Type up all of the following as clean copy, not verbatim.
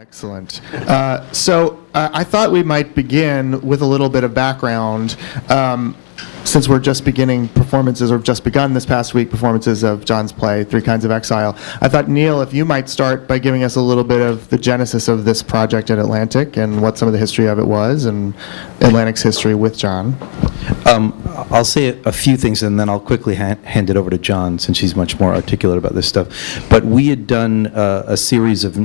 Excellent. So I thought we might begin with a little bit of background. Since we're just beginning performances, or just begun this past week, performances of John's play, Kinds of Exile, I thought, Neil, if you might start by giving us a little bit of the genesis of this project at Atlantic and what some of the history of it was, and Atlantic's history with John. I'll say a few things, and then I'll quickly hand it over to John, since he's much more articulate about this stuff. But we had done a series of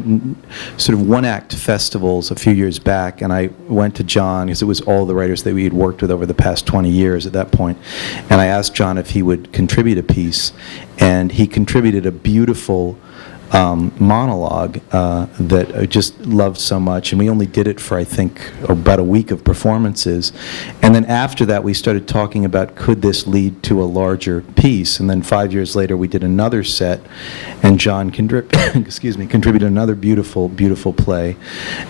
sort of one-act festivals a few years back, and I went to John, because it was all the writers that we had worked with over the past 20 years at that point, and I asked John if he would contribute a piece, and he contributed a beautiful monologue that I just loved so much, and we only did it for, I think, about a week of performances. And then after that, we started talking about, could this lead to a larger piece? And then 5 years later, we did another set, and John contributed another beautiful, beautiful play.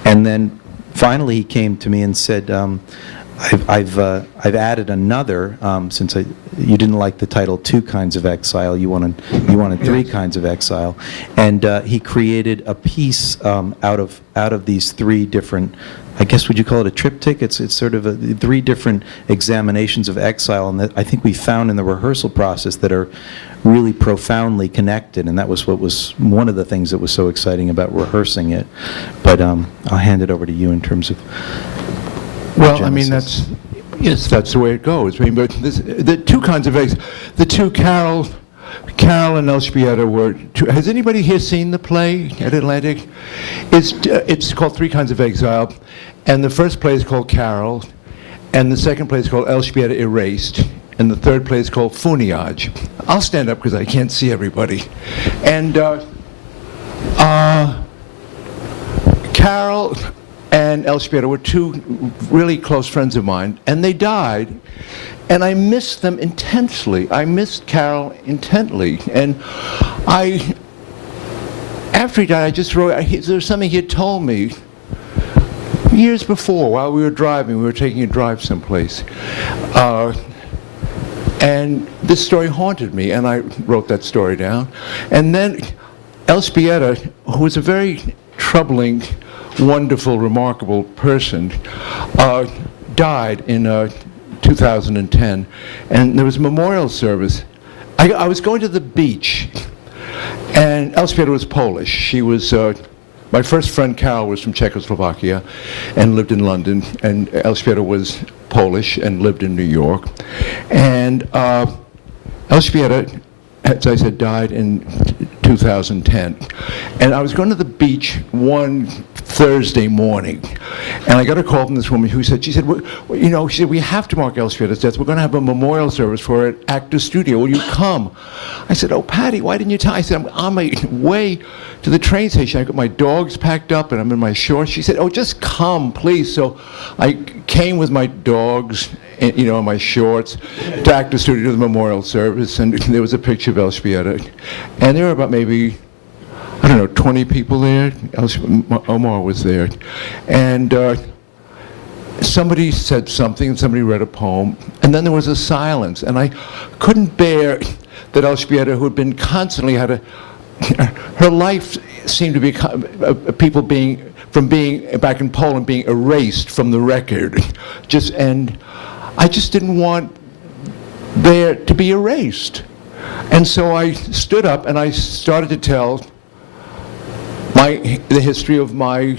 And then finally, he came to me and said, I've added another, since you didn't like the title Two Kinds of Exile, you wanted Three Kinds of Exile, and he created a piece out of these three different, I guess, would you call it a triptych? It's sort of three different examinations of exile, and that I think we found in the rehearsal process that are really profoundly connected, and that was what was one of the things that was so exciting about rehearsing it. But I'll hand it over to you in terms of. Well, I mean, that's the way it goes. I mean, but the two kinds of eggs, the two Carol and Elżbieta were two. Has anybody here seen the play at Atlantic? It's called Three Kinds of Exile, and the first play is called Carol, and the second play is called Elżbieta Erased, and the third play is called Funiage. I'll stand up because I can't see everybody. And Carol and Elżbieta were two really close friends of mine, and they died, and I missed them intensely. I missed Carol intently, and after he died, I just wrote, there was something he had told me years before while we were driving. We were taking a drive someplace, and this story haunted me, and I wrote that story down. And then Elżbieta, who was a very troubling, wonderful, remarkable person, died in 2010, and there was a memorial service. I was going to the beach, and Elżbieta was Polish. She was, my first friend Carol was from Czechoslovakia and lived in London, and Elżbieta was Polish and lived in New York. And Elżbieta, as I said, died in 2010. And I was going to the beach one Thursday morning, and I got a call from this woman who said, she said, we have to mark Elżbieta's death. We're going to have a memorial service for her at Actors Studio. Will you come? I said, oh, Patty, why didn't you tell? I said, I'm on my way to the train station. I got my dogs packed up, and I'm in my shorts. She said, oh, just come, please. So I came with my dogs, and my shorts, to Actors Studio to the memorial service, and there was a picture of Elżbieta. And there were about maybe, I don't know, 20 people there. Omar was there. And somebody said something, and somebody read a poem, and then there was a silence. And I couldn't bear that Elżbieta, who had been constantly her life seemed to be people from being back in Poland being erased from the record. And I just didn't want there to be erased. And so I stood up and I started to tell the history of I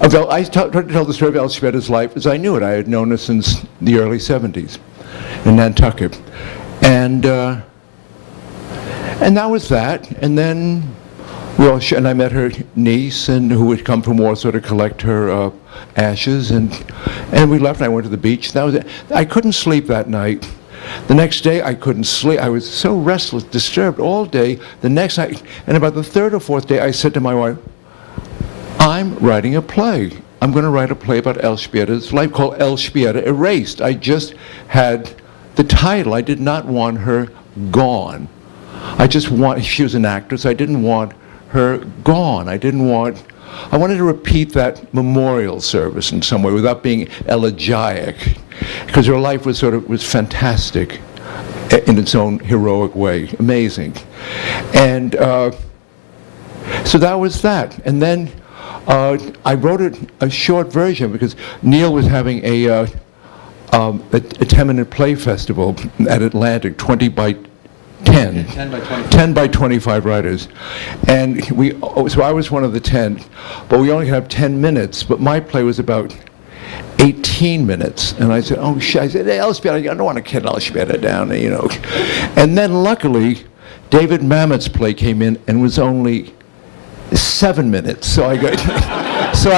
tried to tell the story of Elżbieta's life as I knew it. I had known her since the early 70s in Nantucket. And that was that. And then and I met her niece, who had come from Warsaw to collect her ashes, and we left, and I went to the beach. That was it. I couldn't sleep that night. The next day, I couldn't sleep. I was so restless, disturbed all day. The next night, and about the third or fourth day, I said to my wife, I'm writing a play. I'm going to write a play about Elżbieta's life called Elżbieta Erased. I just had the title. I did not want her gone. She was an actress. I didn't want her gone. I wanted to repeat that memorial service in some way without being elegiac, because her life was fantastic in its own heroic way, amazing. And so that was that. And then I wrote a short version because Neil was having a 10-minute play festival at Atlantic, 20 by 10. 10 by 25. 10 by 25 writers. And so I was one of the 10, but we only have 10 minutes, but my play was about 18 minutes. And I said, oh shit, I said, hey, Elspeth, I don't want to kid Elspeth down, you know. And then luckily, David Mamet's play came in and was only 7 minutes. So I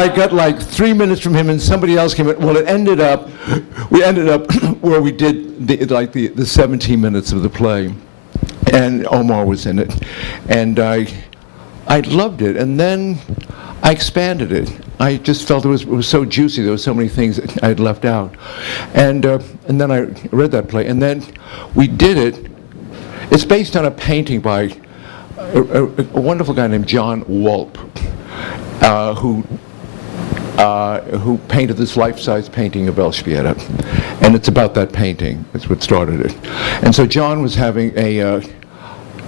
got like 3 minutes from him, and somebody else came in. Well, we ended up where we did the 17 minutes of the play, and Omar was in it, and I loved it. And then I expanded it. I just felt it was so juicy. There were so many things that I had left out, and then I read that play, and then we did it. It's based on a painting by a wonderful guy named John Guare, who painted this life-size painting of Elspieta, and it's about that painting. That's what started it. And so John was having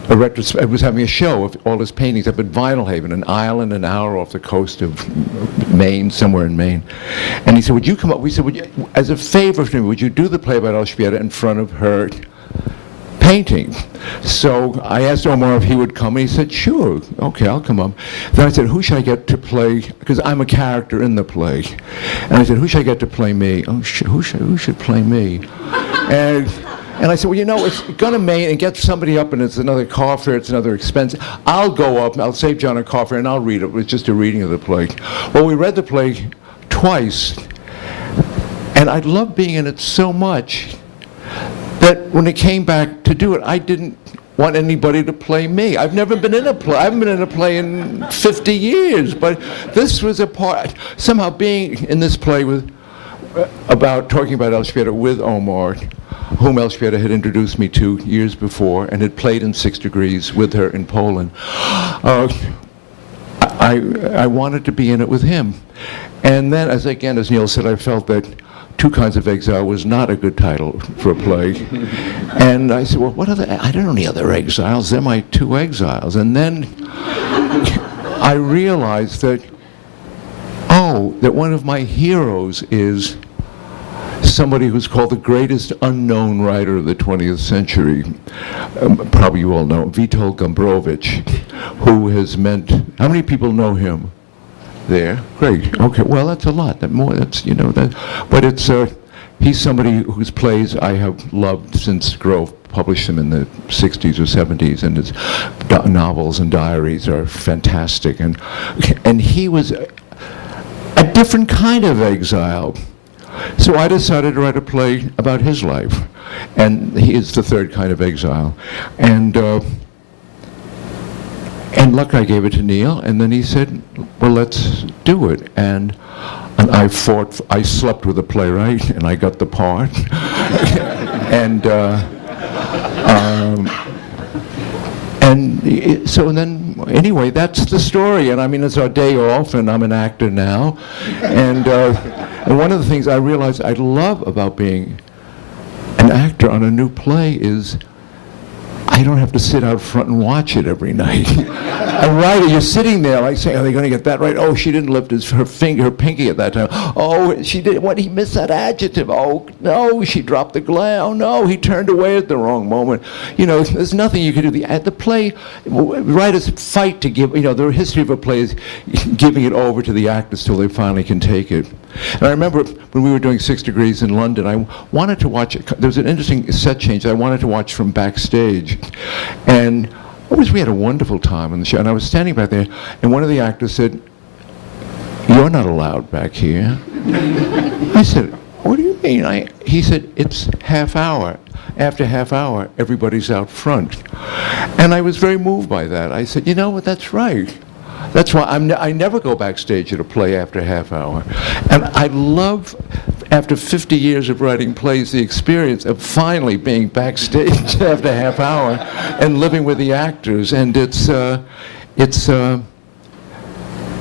was having a show of all his paintings up at Vinalhaven, an island an hour off the coast of Maine, somewhere in Maine. And he said, "Would you come up?" We said, "Would you, as a favor to me, would you do the play about Elspieta in front of her painting?" So I asked Omar if he would come, and he said, "Sure, okay, I'll come up." Then I said, "Who should I get to play?" Because I'm a character in the play. And I said, "Who should I get to play me?" "Oh, who should play me?" And I said, "Well, you know, it's going to Maine and get somebody up, and it's another car fare, it's another expense. I'll go up, I'll save John a car fare, and I'll read it." It was just a reading of the play. Well, we read the play twice, and I loved being in it so much that when it came back to do it, I didn't want anybody to play me. I've never been in a play. I haven't been in a play in 50 years, but this was a part, somehow being in this play talking about Elspieta with Omar, whom Elspieta had introduced me to years before and had played in 6 Degrees with her in Poland. I wanted to be in it with him. And then, as Neil said, I felt that Kinds of Exile was not a good title for a play. And I said, well, I don't know any other exiles. They're my 2 exiles. And then I realized that one of my heroes is somebody who's called the greatest unknown writer of the 20th century. Probably you all know, Witold Gombrowicz, who has meant, how many people know him? There, great. Okay, well, that's a lot. But it's he's somebody whose plays I have loved since Grove published them in the 60s or 70s, and his novels and diaries are fantastic. And he was a different kind of exile. So I decided to write a play about his life, and he is the 3rd kind of exile. And luck, I gave it to Neil, and then he said, well, let's do it. And I slept with the playwright, and I got the part. So then, anyway, that's the story. And I mean, it's our day off, and I'm an actor now. And one of the things I realized I love about being an actor on a new play is I don't have to sit out front and watch it every night. A writer, you're sitting there like saying, are they going to get that right? Oh, she didn't lift her pinky at that time. Oh, she did. What, he missed that adjective. Oh, no, she dropped the glass. Oh, no, he turned away at the wrong moment. You know, there's nothing you can do. At the play, writers fight to give, the history of a play is giving it over to the actors till they finally can take it. And I remember when we were doing 6 Degrees in London, I wanted to watch, there was an interesting set change I wanted to watch from backstage. And we had a wonderful time on the show. And I was standing back there, and one of the actors said, "You're not allowed back here." I said, "What do you mean?" He said, "It's half hour. After half hour, everybody's out front." And I was very moved by that. I said, you know what, that's right. That's why I never go backstage at a play after half hour. And I love, after 50 years of writing plays, the experience of finally being backstage after half hour and living with the actors. And it's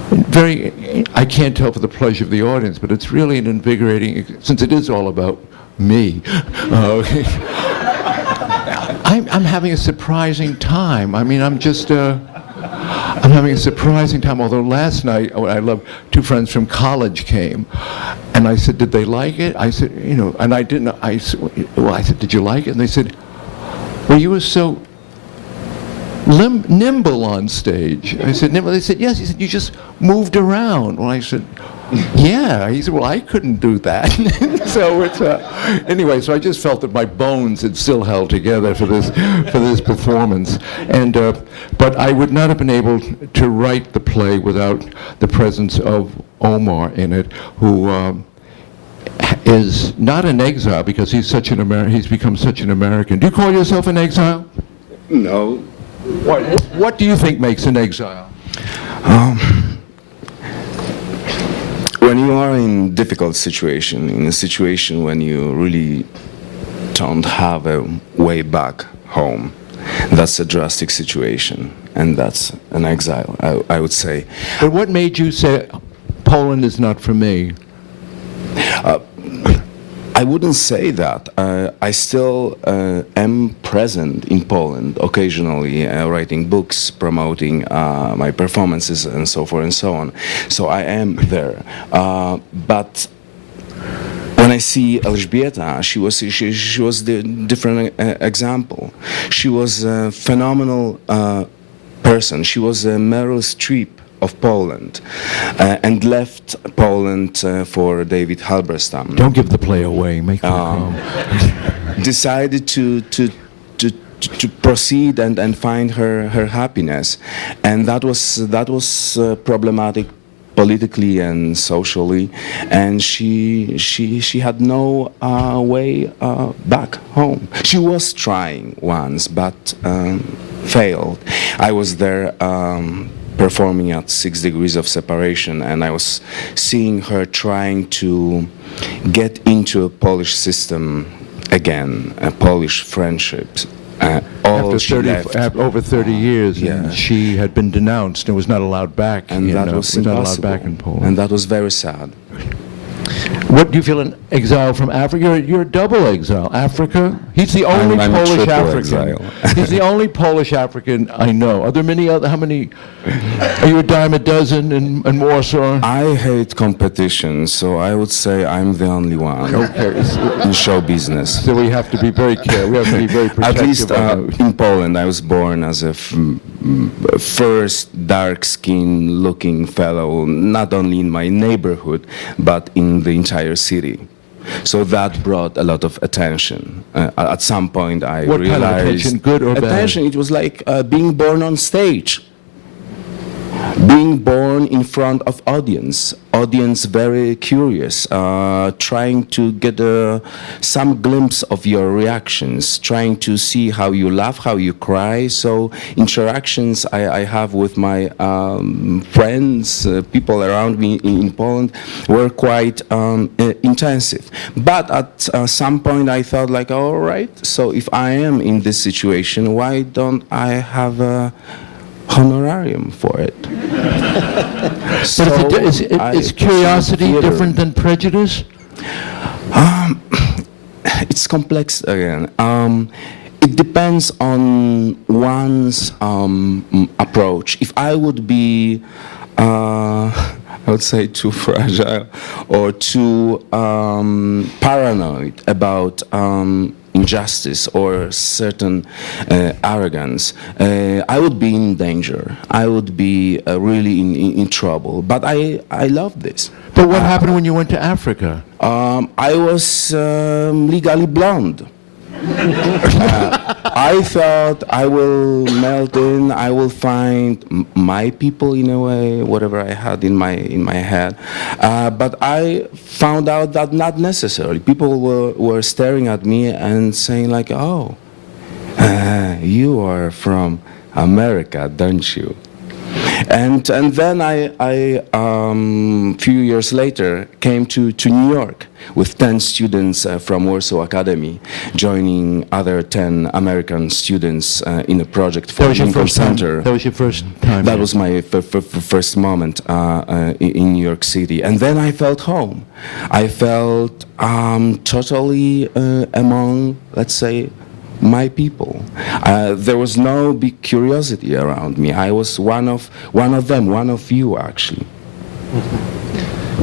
very, I can't tell for the pleasure of the audience, but it's really an invigorating, since it is all about me. I'm having a surprising time. I mean, I'm just, I'm having a surprising time, although last night, I love, two friends from college came, and I said, did they like it? I said, you know, and I didn't, I said, well, I said, did you like it? And they said, well, you were so nimble on stage. I said, nimble? They said, yes. He said, you just moved around. Well, I said, yeah. He said, well, I couldn't do that. So it's, anyway, so I just felt that my bones had still held together for this performance. And, but I would not have been able to write the play without the presence of Omar in it, who is not an exile because he's such an he's become such an American. Do you call yourself an exile? No. What do you think makes an exile? When you are in difficult situation, in a situation when you really don't have a way back home, that's a drastic situation, and that's an exile, I would say. But what made you say, Poland is not for me? I wouldn't say that. I still am present in Poland occasionally, writing books, promoting my performances, and so forth and so on. So I am there. But when I see Elżbieta, she was the different example. She was a phenomenal person. She was a Meryl Streep of Poland, and left Poland for David Halberstam. Don't give the play away. Make it Decided to proceed and find her happiness, and that was problematic politically and socially, and she had no way back home. She was trying once, but failed. I was there. Performing at 6 Degrees of Separation, and I was seeing her trying to get into a Polish system again, a Polish friendships. After 30, over 30 years, Yeah. and she had been denounced and was not allowed back. And that was not allowed impossible. back in Poland. And that was very sad. What do you feel an exile from Africa? You're a double exile. Africa? He's the only I'm a Polish triple African. exile. He's the only Polish African I know. Are there many other? How many? Are you a dime a dozen in Warsaw? I hate competition, so I would say I'm the only one Okay. in show business. So we have to be very careful. We have to be very protective. At least of in Poland, I was born as a first dark-skinned looking fellow, not only in my neighborhood, but in the entire city. So that brought a lot of attention. At some point, I What realized... kind of attention, good or bad? Attention, it was like being born on stage. Being born in front of audience very curious, trying to get some glimpse of your reactions, trying to see how you laugh, how you cry. So interactions I have with my friends, people around me in Poland were quite intensive. But at some point I thought like, all right, so if I am in this situation, why don't I have a honorarium for it? So But is curiosity different than prejudice? It's complex again. It depends on one's approach. If I would be, I would say, too fragile or too paranoid about injustice or certain arrogance, I would be in danger. I would be really in trouble. But I love this. But what happened when you went to Africa? I was legally blonde. I thought I will melt in, I will find my people in a way, whatever I had in my head. But I found out that not necessarily. People were staring at me and saying like, oh, you are from America, don't you? And then I few years later came to New York with 10 students from Warsaw Academy, joining other 10 American students in a project for Lincoln Center. That was your first time? That was my first moment in New York City. And then I felt home. I felt totally among, let's say, my people. There was no big curiosity around me. I was one of them, one of you, actually.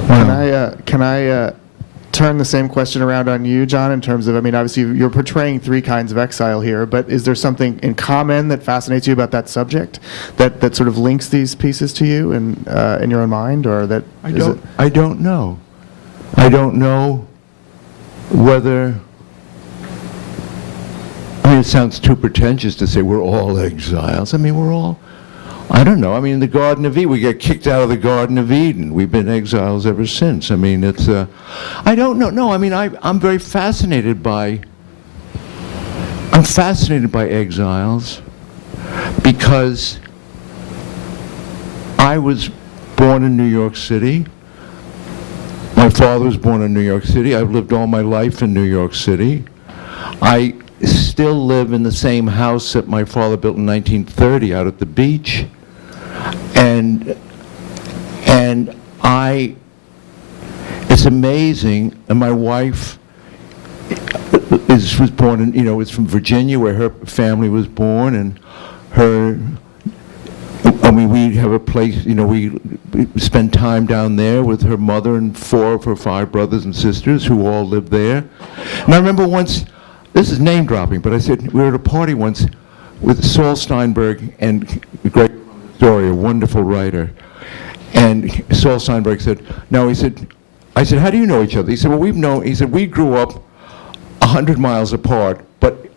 Can I turn the same question around on you, John, in terms of, I mean, obviously you're portraying three kinds of exile here, but is there something in common that fascinates you about that subject that sort of links these pieces to you in your own mind, or that? I don't know. I don't know whether. I mean, it sounds too pretentious to say we're all exiles. I mean, we're all. I don't know. I mean, the Garden of Eden, we get kicked out of the Garden of Eden. We've been exiles ever since. I mean, it's, I don't know. No, I mean, I'm very fascinated by, I'm fascinated by exiles because I was born in New York City. My father was born in New York City. I've lived all my life in New York City. I still live in the same house that my father built in 1930 out at the beach. And it's amazing, and my wife was born in, is from Virginia, where her family was born, and I mean, we have a place, we spend time down there with her mother and 4 of her 5 brothers and sisters who all live there. And I remember once, this is name dropping, but I said, we were at a party once with Saul Steinberg and Greg Story, a wonderful writer. And Saul Steinberg said, no, he said, I said, how do you know each other? He said, well, he said, we grew up 100 miles apart, but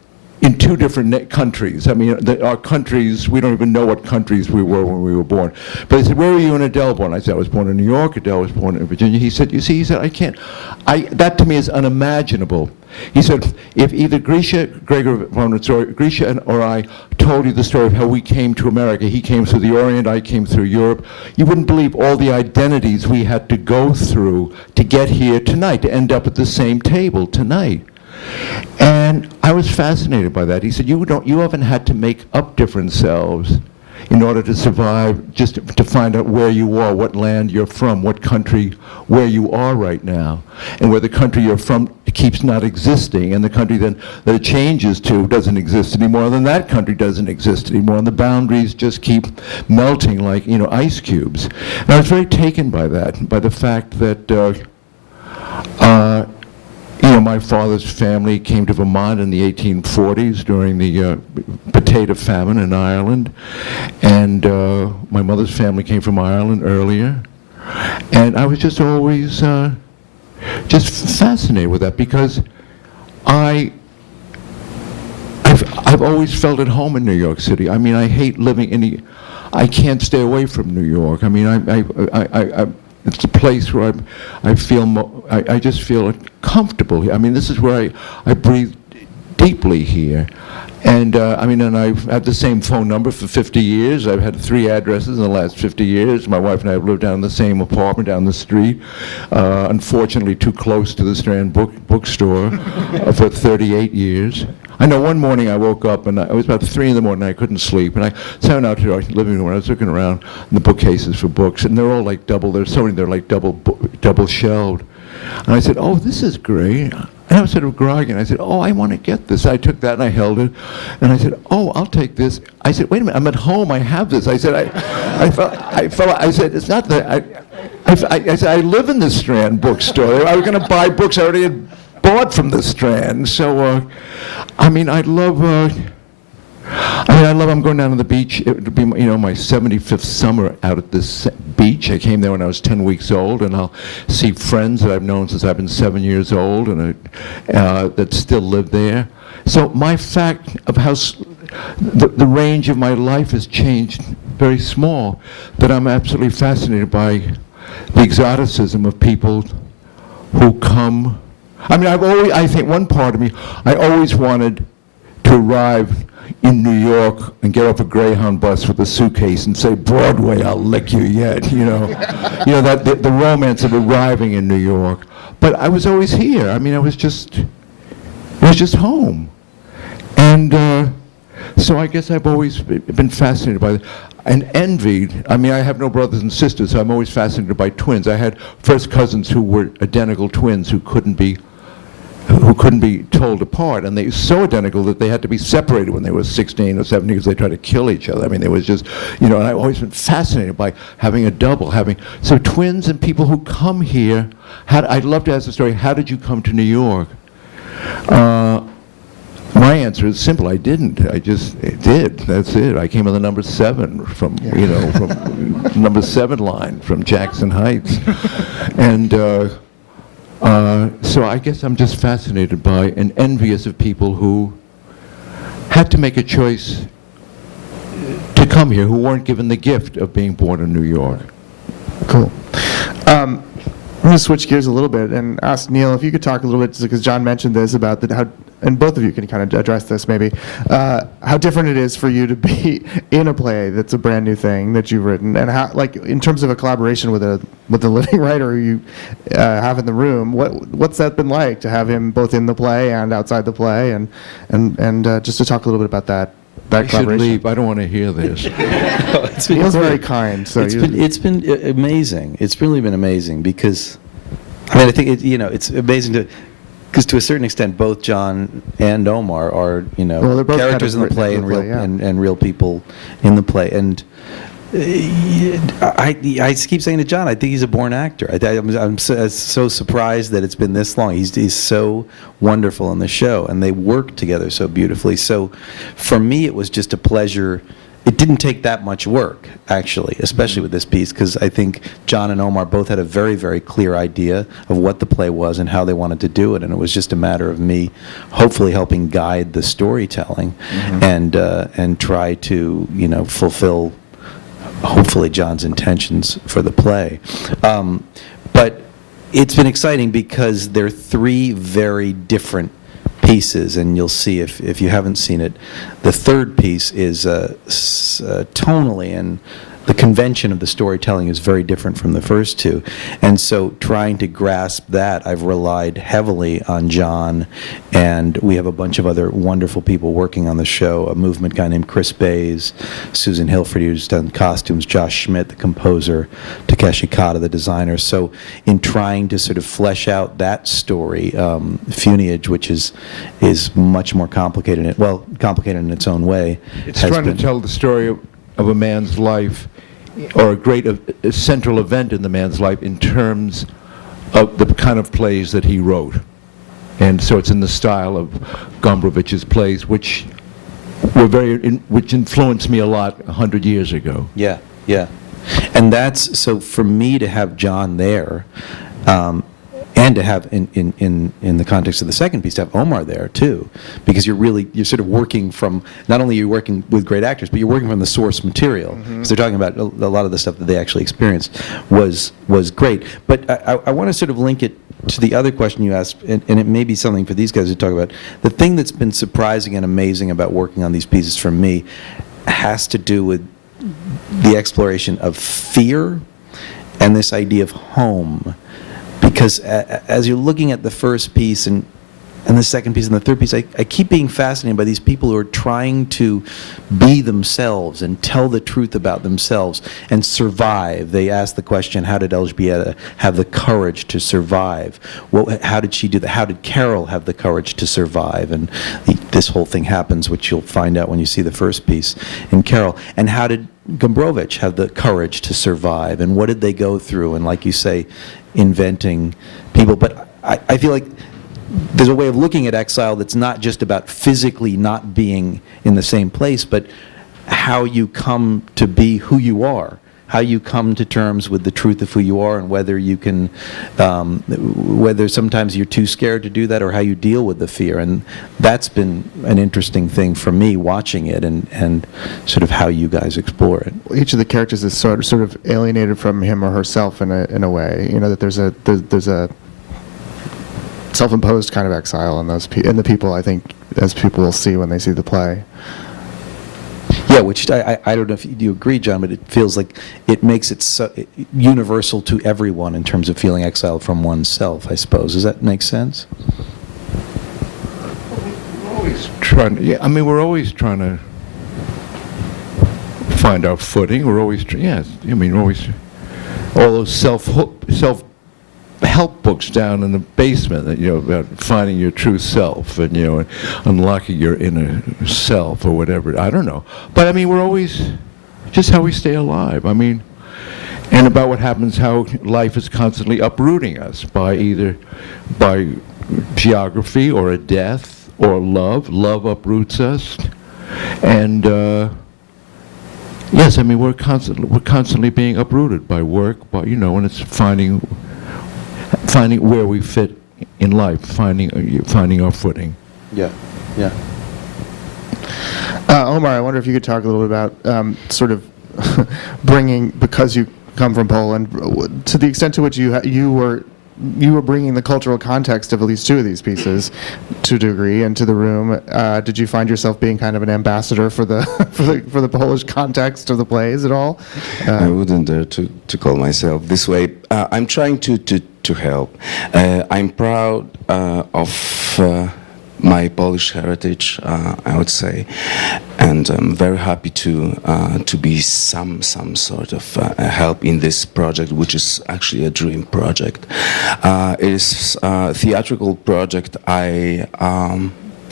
in 2 different countries. I mean, our countries, we don't even know what countries we were when we were born. But he said, where were you and Adele born? I said, I was born in New York, Adele was born in Virginia. He said, you see, he said, that to me is unimaginable. He said, if either Grisha or I told you the story of how we came to America, he came through the Orient, I came through Europe, you wouldn't believe all the identities we had to go through to get here tonight, to end up at the same table tonight. And I was fascinated by that. He said, you haven't had to make up different selves in order to survive, just to find out where you are, what land you're from, what country, where you are right now, and where the country you're from keeps not existing, and the country then that it changes to doesn't exist anymore, then that country doesn't exist anymore, and the boundaries just keep melting like, ice cubes. And I was very taken by that, by the fact that my father's family came to Vermont in the 1840s during the potato famine in Ireland, and my mother's family came from Ireland earlier. And I was just always just fascinated with that, because I've always felt at home in New York City. I mean, I hate living I can't stay away from New York. I mean, it's a place where I just feel comfortable. I mean, this is where I breathe deeply here. And and I've had the same phone number for 50 years. I've had 3 addresses in the last 50 years. My wife and I have lived down in the same apartment down the street, unfortunately too close to the Strand bookstore for 38 years. I know one morning I woke up and it was about 3 in the morning, I couldn't sleep, and I sat out to our living room and I was looking around in the bookcases for books, and they're all like there's so many, they're like double shelved. And I said, oh, this is great. And I was sort of groggy, and I said, oh, I want to get this. I took that and I held it, and I said, oh, I'll take this. I said, wait a minute, I'm at home, I have this. I said, I said, it's not that, I said, I live in the Strand bookstore. I was going to buy books I already had bought from the Strand. So, I'm going down to the beach. It would be, my 75th summer out at this beach. I came there when I was 10 weeks old, and I'll see friends that I've known since I've been 7 years old, and that still live there. So my fact of how the range of my life has changed very small, that I'm absolutely fascinated by the exoticism of people who come. I mean, I think one part of me, I always wanted to arrive in New York and get off a Greyhound bus with a suitcase and say, Broadway, I'll lick you yet, that the romance of arriving in New York. But I was always here. I mean, it was just home. And so I guess I've always been fascinated by that. And envied. I mean, I have no brothers and sisters, so I'm always fascinated by twins. I had first cousins who were identical twins who couldn't be who couldn't be told apart, and they were so identical that they had to be separated when they were 16 or 17 because they tried to kill each other. I mean, there was just, and I've always been fascinated by having a double, so twins and people who come here. I'd love to ask the story, how did you come to New York? My answer is simple. I didn't. I just did. That's it. I came on the number 7 from, from number 7 line from Jackson Heights. And so I guess I'm just fascinated by and envious of people who had to make a choice to come here, who weren't given the gift of being born in New York. Cool. I'm going to switch gears a little bit and ask Neil if you could talk a little bit, because John mentioned this about how, and both of you can kind of address this maybe, how different it is for you to be in a play that's a brand new thing that you've written, and how, like, in terms of a collaboration with a living writer you have in the room, what's that been like to have him both in the play and outside the play, and just to talk a little bit about that I should collaboration. leave. I don't want to hear this. Neil's very kind, so It's been amazing. It's really been amazing because, I think it's amazing because to a certain extent, both John and Omar are Well, they're both characters in the play and real play, yeah. and real people in the play. And I keep saying to John, I think he's a born actor. I'm so surprised that it's been this long. He's so wonderful in the show, and they work together so beautifully. So for me, it was just a pleasure. It didn't take that much work, actually, especially with this piece, because I think John and Omar both had a very, very clear idea of what the play was and how they wanted to do it, and it was just a matter of me hopefully helping guide the storytelling and try to, fulfill hopefully John's intentions for the play. But it's been exciting because they're 3 very different pieces, and you'll see if you haven't seen it. The third piece is tonally, and the convention of the storytelling is very different from the first 2. And so trying to grasp that, I've relied heavily on John, and we have a bunch of other wonderful people working on the show, a movement guy named Chris Bays, Susan Hilford, who's done costumes, Josh Schmidt, the composer, Takeshi Kata, the designer. So in trying to sort of flesh out that story, Funeage, which is much more complicated, complicated in its own way. It's trying to tell the story of a man's life, or a central event in the man's life in terms of the kind of plays that he wrote. And so it's in the style of Gombrovich's plays, which which influenced me a lot 100 years ago. Yeah. And that's, so for me to have John there, and to have, in the context of the second piece, to have Omar there too, because you're sort of working from, not only you're working with great actors, but you're working from the source material. So they're talking about a lot of the stuff that they actually experienced was great. But I want to sort of link it to the other question you asked, and it may be something for these guys to talk about. The thing that's been surprising and amazing about working on these pieces for me has to do with the exploration of fear and this idea of home. Because as you're looking at the first piece and the second piece and the third piece, I keep being fascinated by these people who are trying to be themselves and tell the truth about themselves and survive. They ask the question, how did Elżbieta have the courage to survive? How did she do that? How did Carol have the courage to survive? And this whole thing happens, which you'll find out when you see the first piece in Carol. And how did Gombrowicz have the courage to survive? And what did they go through? And like you say, inventing people. But I feel like there's a way of looking at exile that's not just about physically not being in the same place, but how you come to be who you are, how you come to terms with the truth of who you are, and whether you can, whether sometimes you're too scared to do that, or how you deal with the fear. And that's been an interesting thing for me watching it, and sort of how you guys explore it. Each of the characters is sort of alienated from him or herself in a way. That there's a self-imposed kind of exile in the people, I think, as people will see when they see the play. Yeah, which I don't know if you agree, John, but it feels like it makes it so universal to everyone in terms of feeling exiled from oneself, I suppose. Does that make sense? We're always trying. Yeah, I mean, we're always trying to find our footing. We're always, yes. I mean, we're always all those self help books down in the basement, that, about finding your true self and, unlocking your inner self or whatever. I don't know. But I mean, we're always just how we stay alive. I mean, and about what happens, how life is constantly uprooting us by geography or a death or love. Love uproots us. And yes, I mean, we're constantly being uprooted by work, and it's finding where we fit in life, finding our footing. Yeah, yeah. Omar, I wonder if you could talk a little bit about sort of bringing, because you come from Poland, to the extent to which you were bringing the cultural context of at least two of these pieces to a degree into the room. Did you find yourself being kind of an ambassador for the for the Polish context of the plays at all? I wouldn't dare to call myself this way. I'm trying to help. I'm proud of my Polish heritage, I would say, and I'm very happy to be some sort of help in this project, which is actually a dream project. It is a theatrical project I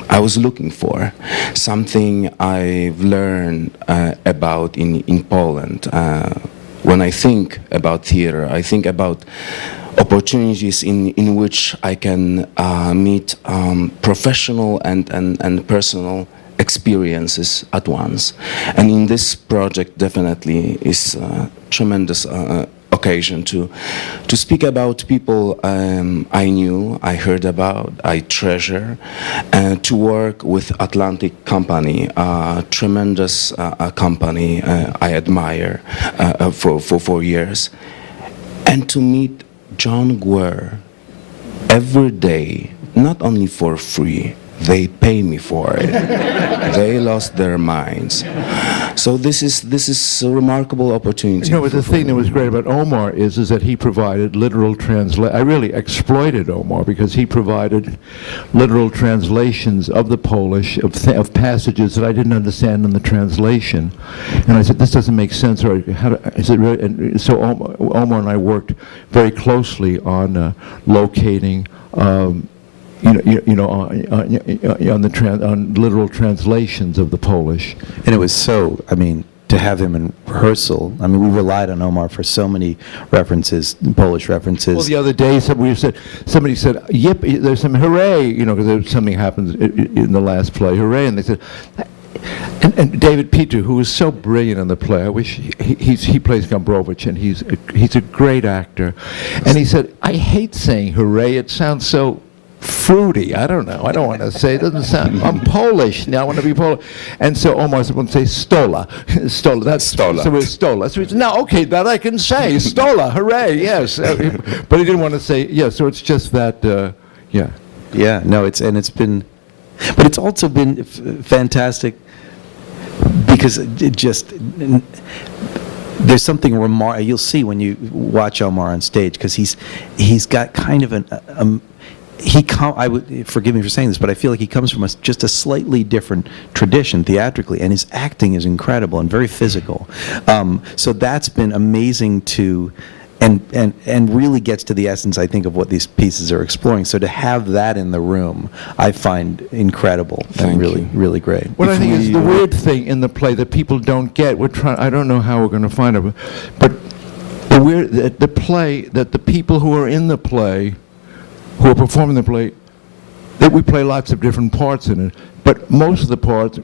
was looking for, something I've learned about in Poland. When I think about theater, I think about opportunities in which I can meet professional and personal experiences at once. And in this project definitely is a tremendous occasion to speak about people I knew, I heard about, I treasure, to work with Atlantic Company, a tremendous company I admire for 4 years, and to meet John Guare every day, not only for free, they pay me for it. They lost their minds. So this is a remarkable opportunity. But the thing that was great about Omar is that he provided literal I really exploited Omar because he provided literal translations of the Polish of passages that I didn't understand in the translation, and I said, this doesn't make sense. Or is it really? And so Omar and I worked very closely on locating. On literal translations of the Polish. And it was so, I mean, to have him in rehearsal, I mean, we relied on Omar for so many references, Polish references. Well, the other day somebody said, yip, there's some hooray, because something happens in the last play, hooray, and they said, and David Peter, who was so brilliant in the play, I wish he plays Gombrowicz, and he's a great actor, and he said, I hate saying hooray, it sounds so fruity. I don't know. I don't want to say. It doesn't sound. I'm Polish now. I want to be Polish. And so Omar would say stola, stola. That's stola. So it's stola. So it's now okay. That I can say stola. Hooray! Yes. But he didn't want to say yes. So it's just that. Yeah. Yeah. No. It's been, but it's also been fantastic because it just. There's something remarkable. You'll see when you watch Omar on stage because he's got kind of I would forgive me for saying this, but I feel like he comes from just a slightly different tradition theatrically, and his acting is incredible and very physical. So that's been amazing and really gets to the essence, I think, of what these pieces are exploring. So to have that in the room, I find incredible and really great. What I think is the weird thing in the play that people don't get. I don't know how we're going to find it, but the play that the people who are in the play, who are performing the play, that we play lots of different parts in it, but most of the parts,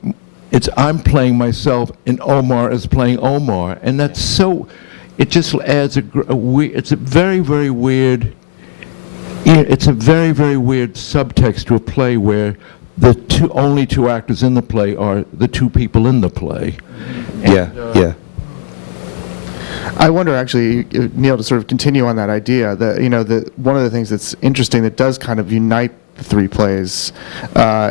I'm playing myself and Omar is playing Omar, and that's so, it just adds it's a very, very weird, it's a very, very weird subtext to a play where the only two actors in the play are the two people in the play. Yeah. I wonder, actually, Neil, to sort of continue on that idea, that one of the things that's interesting that does kind of unite the three plays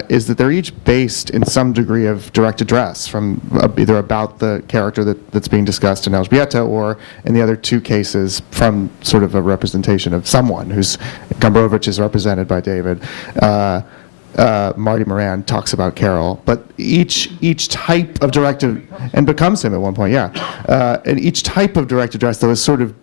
is that they're each based in some degree of direct address from either about the character that's being discussed in Elżbieta, or in the other two cases from sort of a representation of someone who's Gombrowicz is represented by David. Marty Moran talks about Carol, but each type of directive, and becomes him at one point, and each type of direct address, though, is sort of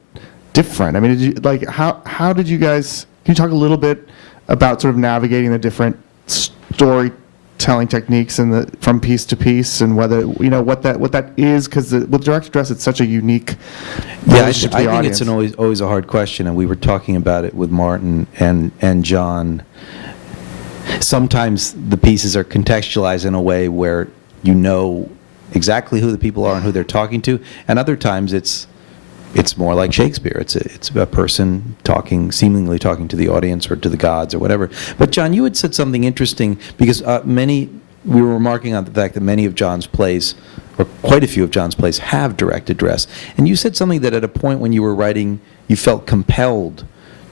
different? I mean, how did you guys? Can you talk a little bit about sort of navigating the different storytelling techniques from piece to piece, and whether what that is? Because with direct address, it's such a unique relationship to the I think audience. it's always a hard question, and we were talking about it with Martin and John. Sometimes the pieces are contextualized in a way where you know exactly who the people are and who they're talking to, and other times it's more like Shakespeare. It's a person seemingly talking to the audience or to the gods or whatever. But John, you had said something interesting, because we were remarking on the fact that many of John's plays, or quite a few of John's plays, have direct address. And you said something that at a point when you were writing, you felt compelled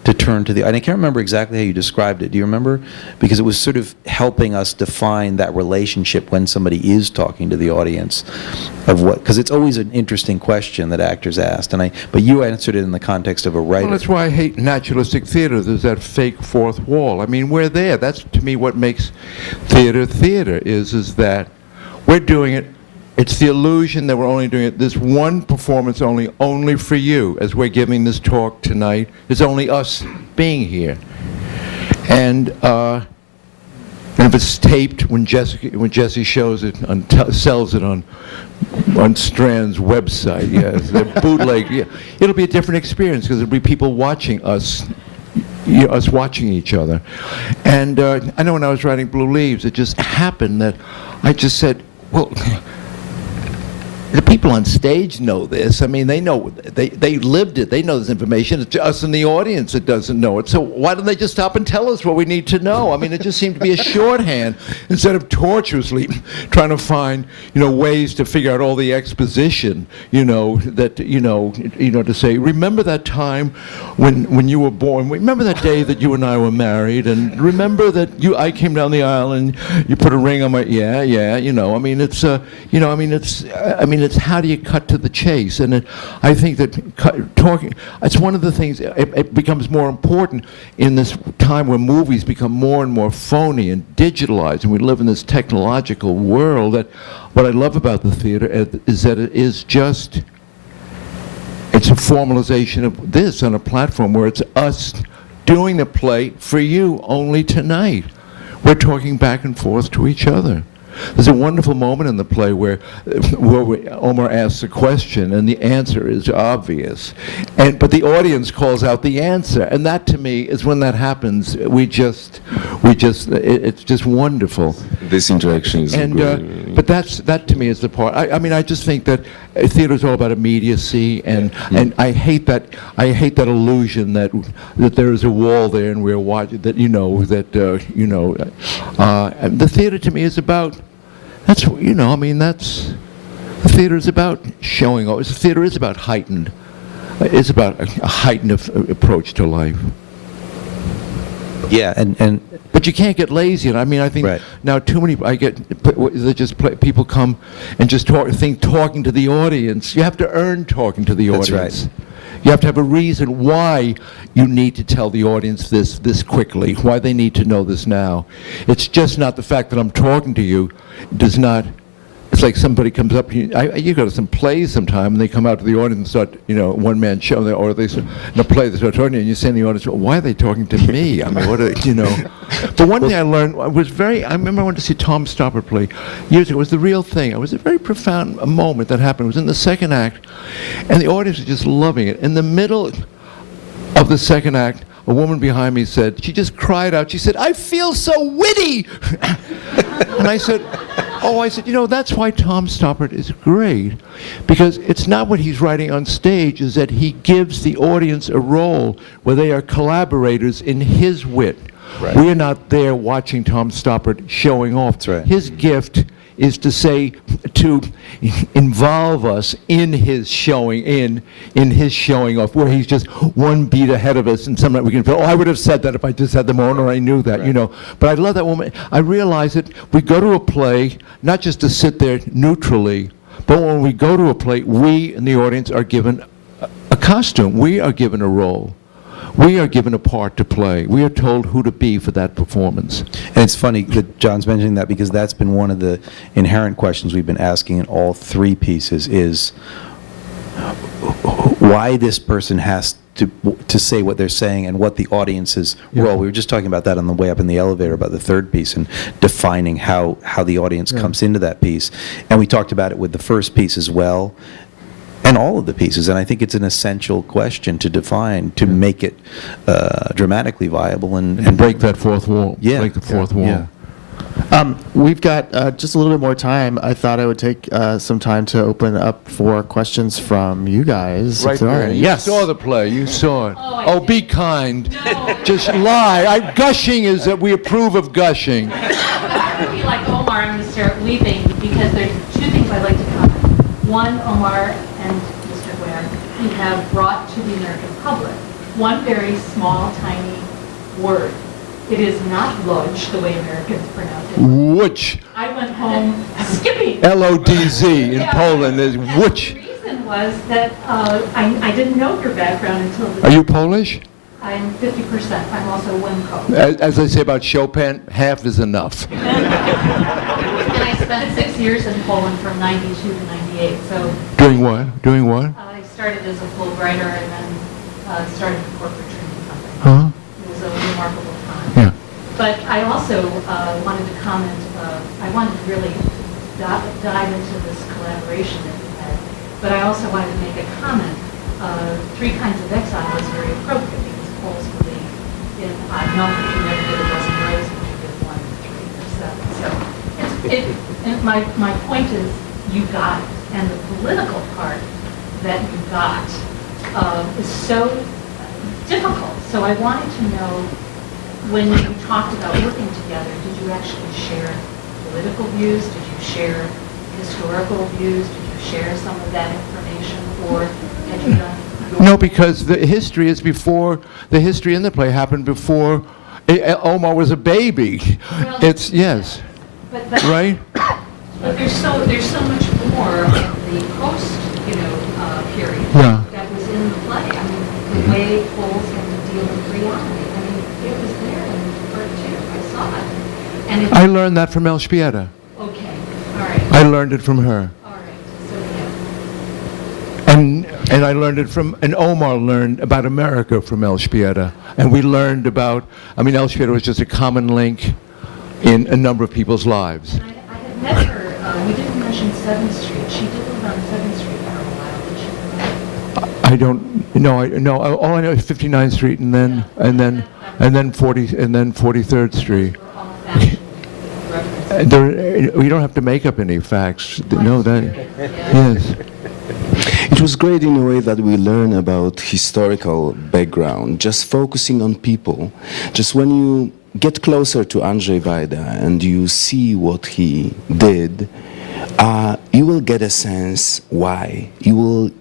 to turn to and I can't remember exactly how you described it. Do you remember? Because it was sort of helping us define that relationship when somebody is talking to the audience of what, because it's always an interesting question that actors asked, but you answered it in the context of a writer. Well, that's why I hate naturalistic theater. There's that fake fourth wall. I mean, we're there. That's, to me, what makes theater is that we're doing it. It's the illusion that we're only doing it, this one performance only for you. As we're giving this talk tonight, it's only us being here. And if it's taped, when Jesse shows it, sells it on Strand's website, yes, the bootleg, yeah, it'll be a different experience, because it'll be people watching us. Us watching each other. And I know when I was writing Blue Leaves, it just happened that I just said, well, the people on stage know this. I mean, they know, they lived it. They know this information. It's us in the audience that doesn't know it. So why don't they just stop and tell us what we need to know? I mean, it just seemed to be a shorthand instead of tortuously trying to find, ways to figure out all the exposition, to say, remember that time when you were born? Remember that day that you and I were married? And remember that I came down the aisle and you put a ring on my, it's how do you cut to the chase? And I think that talking, it's one of the things, it becomes more important in this time where movies become more and more phony and digitalized, and we live in this technological world. That what I love about the theater is that it's a formalization of this on a platform where it's us doing the play for you only tonight. We're talking back and forth to each other. There's a wonderful moment in the play where Omar asks a question and the answer is obvious, but the audience calls out the answer, and that to me is when that happens. It's just wonderful. This interaction is great. But that to me is the part. I mean, I just think that theater is all about immediacy, and I hate that illusion that there is a wall there and we're watching that. The theater to me is about. The theater is about showing off. The theater is about heightened. It's about a heightened approach to life. Yeah, but you can't get lazy. And I mean, I think now too many. People come and just talking to the audience. You have to earn talking to the audience. That's right. You have to have a reason why you need to tell the audience this quickly, why they need to know this now. It's just not the fact that I'm talking to you. It does not. It's like somebody comes up. You go to some plays sometime, and they come out to the audience and start, one-man show, or they in a play they start talking to you, and you say in the audience, well, why are they talking to me? I mean, what are, But one thing I learned I remember I went to see Tom Stoppard play years ago. It was the real thing. It was a very profound moment that happened. It was in the second act, and the audience was just loving it. In the middle of the second act, a woman behind me said, she just cried out, she said, "I feel so witty!" And I said, that's why Tom Stoppard is great, because it's not what he's writing on stage, is that he gives the audience a role where they are collaborators in his wit. Right. We are not there watching Tom Stoppard showing off. That's right. His gift is to involve us in his showing off, where he's just one beat ahead of us, and sometimes we can feel, I would have said that if I just had the moment, or I knew that, right. But I love that woman. I realize that we go to a play not just to sit there neutrally, but when we go to a play, we in the audience are given a costume. We are given a role. We are given a part to play. We are told who to be for that performance. And it's funny that John's mentioning that, because that's been one of the inherent questions we've been asking in all three pieces is, why this person has to say what they're saying and what the audience's role. We were just talking about that on the way up in the elevator about the third piece and defining how the audience comes into that piece. And we talked about it with the first piece as well, and all of the pieces. And I think it's an essential question to define to make it dramatically viable and break that fourth wall. Yeah. Break the fourth wall. Yeah. We've got just a little bit more time. I thought I would take some time to open up for questions from you guys. Right If there are there. any. You Yes. saw the play. You saw it. Oh, I Oh, did. be kind. No. Just lie. Gushing is that we approve of gushing. I'm going to be like Omar. I'm going to start weeping because there's two things I'd like to comment. One, Omar and Mr. Guare, you have brought to the American public one very small, tiny word. It is not lodge, the way Americans pronounce it. Wutch. I went home skipping. L-O-D-Z in Yeah. Poland is And wutch. the reason was that I didn't know your background until Are the... you Polish? I'm 50%. I'm also Winco. As I say about Chopin, half is enough. And I spent 6 years in Poland from 92 to 98. So Doing what? Doing what? I started as a Fulbrighter and then started a corporate training company. Huh? It was a remarkable time. Yeah. But I also wanted to comment, I wanted to really dive into this collaboration that we had. But I also wanted to make a comment. Three Kinds of Exile is very appropriate because Poles believe in milk if you never get a dozen roses, you get 1, 3, or 7. So my point is you got it. And the political part that you got is so difficult. So I wanted to know, when you talked about working together, did you actually share political views? Did you share historical views? Did you share some of that information? Or had you done your... No, because the history is before, the history in the play happened before Omar was a baby. Well, It's, yes, But, right? but there's so much more of the post, period Yeah. that was in the play. I mean, the way Poles had to deal with reality. I mean, it was there in part 2. I saw it. And it's I learned that from Elżbieta. okay. All right. I learned it from her. All right. So yeah. And I learned it from, and Omar learned about America from Elżbieta. And we learned about, I mean, Elżbieta was just a common link in a number of people's lives. I had met her. You didn't mention 7th Street. She did live on 7th Street for a while, did she? I don't, no, all I know is 59th Street and then 43rd Street. Or all fashion references. You don't have to make up any facts. No, that, yes. It was great in a way that we learn about historical background, just focusing on people. Just when you get closer to Andrzej Wajda and you see what he did, you will get a sense why. You will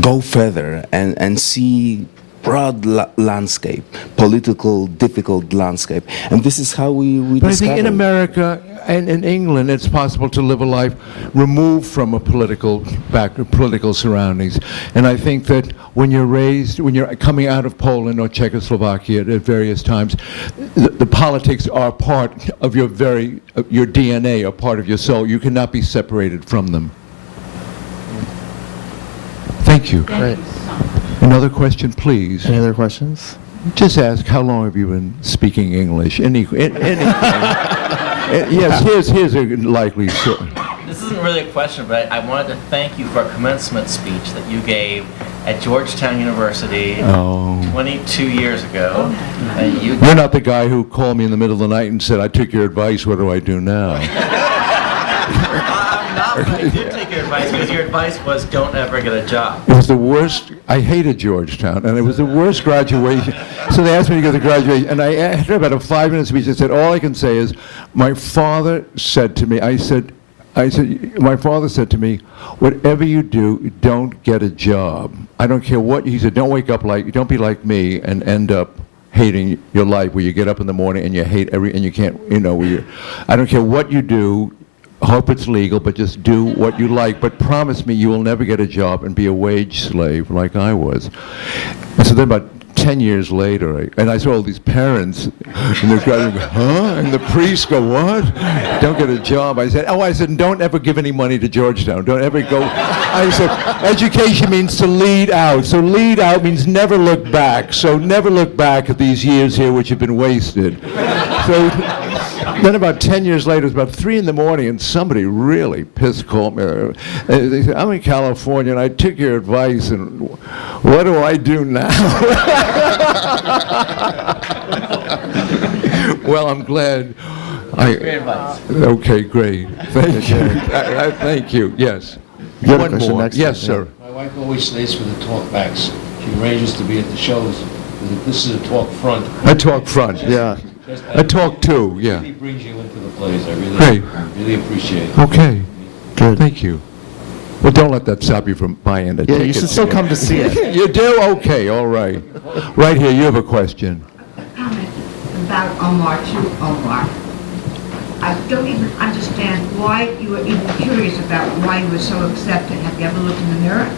go further and see broad landscape, political, difficult landscape. And this is how we But I think in discovered. America and in England, it's possible to live a life removed from a political surroundings. And I think that when you're coming out of Poland or Czechoslovakia at various times, the politics are part of your DNA, or part of your soul. You cannot be separated from them. Thank you. Thank you so much. Another question, please. Any other questions? Just ask, how long have you been speaking English? Anything. Yes, here's a likely story. This isn't really a question, but I wanted to thank you for a commencement speech that you gave at Georgetown University Oh. 22 years ago. And you You're not the guy who called me in the middle of the night and said, I took your advice, what do I do now? I'm not, but I did take your advice because your advice was don't ever get a job. It was the worst. I hated Georgetown, and it was the worst graduation. So they asked me to go to graduation, and I had about a 5-minute speech. I said, all I can say is, my father said to me, my father said to me, whatever you do, don't get a job. I don't care what, he said, don't be like me and end up hating your life, where you get up in the morning and you hate and you can't, I don't care what you do, hope it's legal, but just do what you like. But promise me you will never get a job and be a wage slave like I was. And so then about 10 years later, and I saw all these parents, and they're going, huh? And the priests go, what? Don't get a job. I said, don't ever give any money to Georgetown. Don't ever go. I said, education means to lead out. So lead out means never look back. So never look back at these years here which have been wasted. So then about 10 years later, it was about 3 in the morning, and somebody really called me. They said, I'm in California, and I took your advice, and what do I do now? Well, I'm glad. Great advice. Okay, great. Thank you. Thank you. Yes. You have a One question more. next Yes, time, yeah. sir. My wife always stays for the talkbacks. She arranges to be at the shows. This is a talk front. I talk front. Yeah. I talk too. It Yeah. really brings you into the plays. I Great. really appreciate it. Okay. Good. Thank you. Well, don't let that stop you from buying the Yeah, ticket. you should still come to see it. You do? Okay. All right. Right here. You have a question. Comment about Omar to Omar. I don't even understand why you were even curious about why you were so accepted. Have you ever looked in the mirror?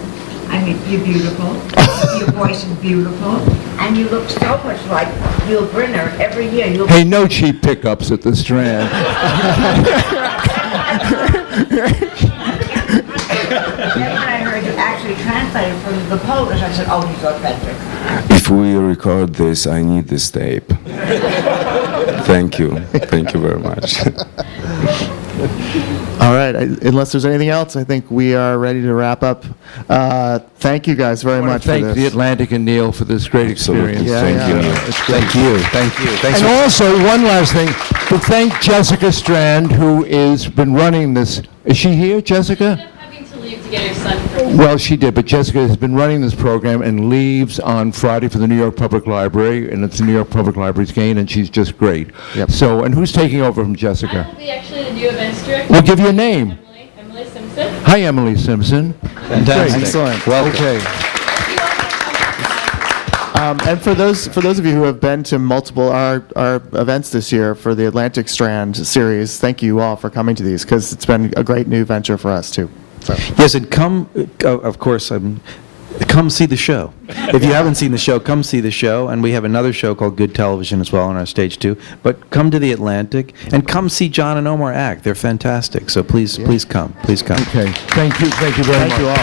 I mean, you're beautiful. Your voice is beautiful. And you look so much like Yul Brynner every year. You look Hey, no cheap pickups at the Strand. Then when I heard you actually translated from the Polish, I said, oh, he's authentic. If we record this, I need this tape. Thank you. Thank you very much. All right. Unless there's anything else, I think we are ready to wrap up. Thank you guys very I want much to thank for the this. Atlantic and Neil for this great Absolutely. experience. Yeah, Thank yeah. you. It's great. Thank you. Thank you. Thanks And for also, one last thing, to thank Jessica Strand, who has been running this. Is she here, Jessica? Having to leave to get her son from Well, she did, but Jessica has been running this program and leaves on Friday for the New York Public Library, and it's the New York Public Library's gain, and she's just great. Yep. So, and who's taking over from I Jessica? will be actually the new events director. We'll give you a name. Emily Simpson. Hi, Emily Simpson. Fantastic. Excellent. Okay. And for those of you who have been to multiple our events this year for the Atlantic Strand series, thank you all for coming to these because it's been a great new venture for us too. So. Yes, and come, of course, come see the show. If you haven't seen the show, come see the show. And we have another show called Good Television as well on our stage too. But come to the Atlantic and come see John and Omar act. They're fantastic. So please come. Please come. Okay. Thank you. Thank you very much. Thank you all.